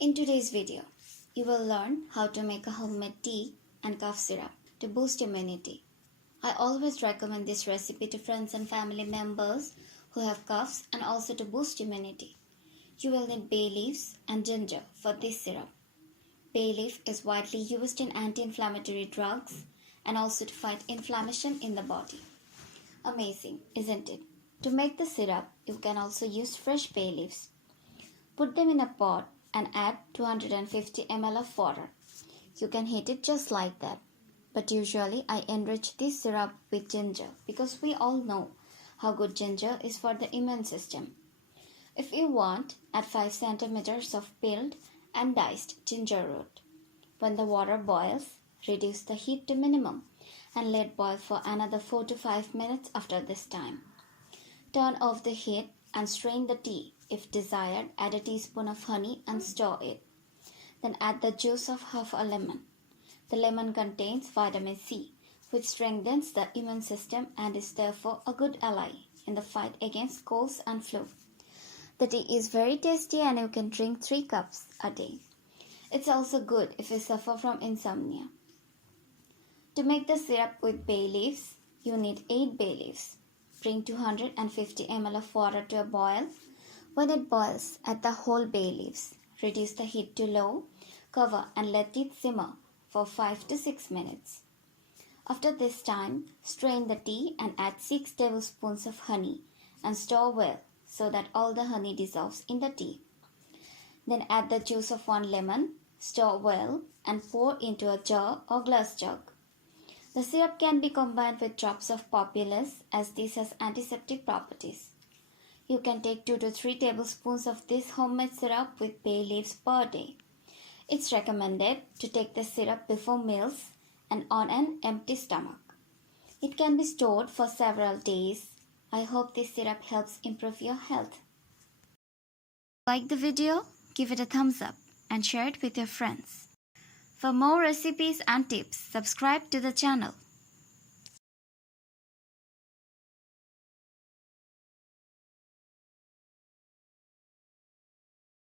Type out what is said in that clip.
In today's video, you will learn how to make a homemade tea and cough syrup to boost immunity. I always recommend this recipe to friends and family members who have coughs and also to boost immunity. You will need bay leaves and ginger for this syrup. Bay leaf is widely used in anti-inflammatory drugs and also to fight inflammation in the body. Amazing, isn't it? To make the syrup, you can also use fresh bay leaves. Put them in a pot and add 250 ml of water. You can heat it just like that. But usually I enrich this syrup with ginger because we all know how good ginger is for the immune system. If you want, add 5 centimeters of peeled and diced ginger root. When the water boils, reduce the heat to minimum and let boil for another 4 to 5 minutes after this time. Turn off the heat and strain the tea. If desired, add a teaspoon of honey and stir it. Then add the juice of half a lemon. The lemon contains vitamin C, which strengthens the immune system and is therefore a good ally in the fight against colds and flu. The tea is very tasty and you can drink 3 cups a day. It's also good if you suffer from insomnia. To make the syrup with bay leaves, you need 8 bay leaves. Bring 250 ml of water to a boil. When it boils, add the whole bay leaves. Reduce the heat to low, cover and let it simmer for 5 to 6 minutes. After this time, strain the tea and add 6 tablespoons of honey and stir well so that all the honey dissolves in the tea. Then add the juice of 1 lemon, stir well and pour into a jar or glass jug. The syrup can be combined with drops of populus as this has antiseptic properties. You can take 2 to 3 tablespoons of this homemade syrup with bay leaves per day. It's recommended to take the syrup before meals and on an empty stomach. It can be stored for several days. I hope this syrup helps improve your health. Like the video, give it a thumbs up and share it with your friends. For more recipes and tips, subscribe to the channel.